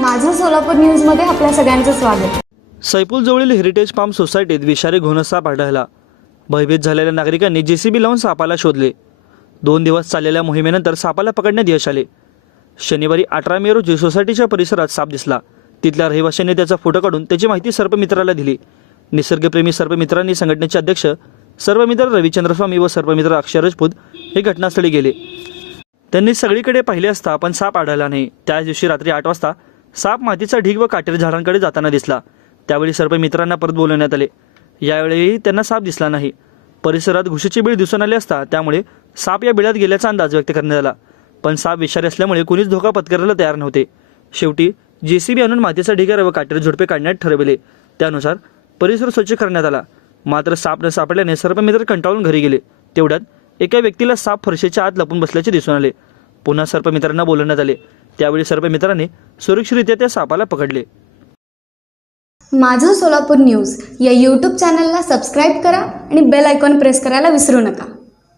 माझं सोलापूर न्यूजमध्ये आपल्या सगळ्यांचं स्वागत. सैपूलजवळील हेरिटेज फार्म सोसायटीत विषारी घोणस साप आढळला भयभीत झालेल्या नागरिकांनी जेसीबी लावून सापाला शोधले. दोन दिवस चाललेल्या मोहिमेनंतर सापाला पकडण्यात यश आले. शनिवारी अठरा मे रोजी सोसायटीच्या परिसरात साप दिसला. तिथल्या रहिवाशांनी त्याचा फोटो काढून त्याची माहिती सर्पमित्राला दिली. निसर्गप्रेमी सर्पमित्रांनी संघटनेचे अध्यक्ष सर्वमित्र रविचंद्र स्वामी व सर्पमित्र अक्षय राजपूत हे घटनास्थळी गेले. त्यांनी सगळीकडे पाहिले असता पण साप आढळला नाही. त्याच दिवशी रात्री आठ वाजता साप मातीचा ढीग व काटेरी झाडांकडे जाताना दिसला. त्यावेळी सर्व मित्रांना परत बोलवण्यात आले. यावेळी त्यांना साप दिसला नाही. परिसरात घुशीची बीळ दिसून आली असता त्यामुळे साप या बिळात गेल्याचा अंदाज व्यक्त करण्यात आला. पण साप विषारी असल्यामुळे कुणीच धोका पत्करायला तयार नव्हते. शेवटी जेसीबी आणून मातीचा ढिगारा व काटेरी झुडपे काढण्यात ठरविले. त्यानुसार परिसर स्वच्छ करण्यात आला. मात्र साप न सापडल्याने सर्व मित्र कंटाळून घरी गेले. तेवढ्यात एका व्यक्तीला साप फरशीच्या आत लपून बसल्याचे दिसून आले. पुन्हा सर्पमित्रांना बोलवण्यात आले. त्यावेळी सर्व मित्रांनी सुरक्षितरित्या त्या सापाला पकडले. माझं सोलापूर न्यूज या यूट्यूब चॅनलला सबस्क्राईब करा आणि बेल आयकॉन प्रेस करायला विसरू नका.